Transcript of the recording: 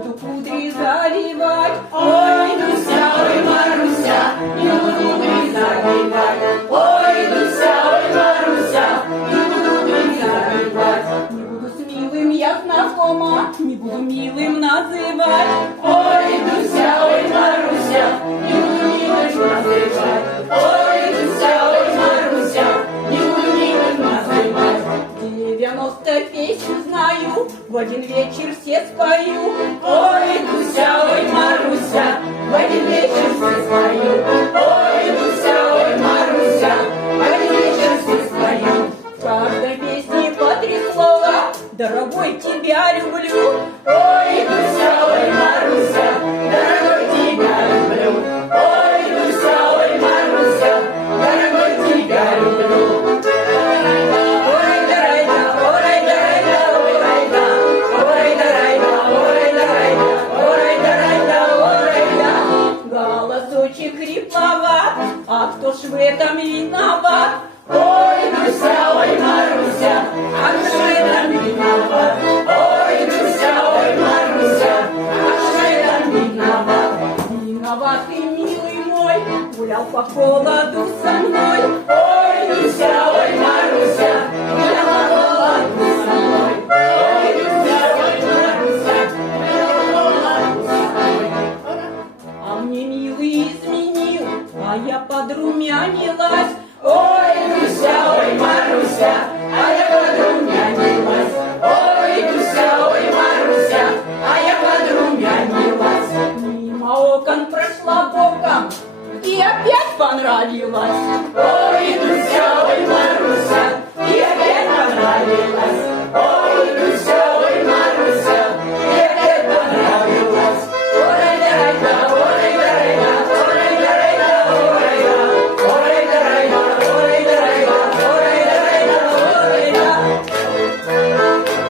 буду кудри заливать. Ой, Дуся, ой, Маруся, не буду кудри заливать. Ой, Дуся, ой, Маруся, не буду кудри заливать. Не буду с милым я знакома, не буду милым называть. Ой, Дуся, ой, Маруся, не буду милым называть. Ой, Дуся, ой, Маруся, не буду милым называть. 90 песен знаю, в один вечер все спою. Ой, Дуся, ой, Маруся, в один вечер все спою. Ой, Дуся, ой, Маруся, в один вечер все спою. В каждой песне по 3 слова: дорогой, тебя люблю. Ой, Дуся, ой, Маруся, дорогой, тебя люблю. Ой, Дуся, ой, Маруся, дорогой, тебя люблю. Голосочек хрипловат, а кто ж в этом виноват? Ой, Дуся, ой, Маруся, а кто ж в этом виноват? Ой, Дуся, ой, Маруся, а кто ж в этом виноват? Виноват ты, милый мой, гулял по холоду со мной. Ой, Дуся, ой, Маруся, гулял по холоду со мной. Ой, Дуся, ой, Маруся, гулял по холоду со мной. А мне милый изменил, а я подрумянилась.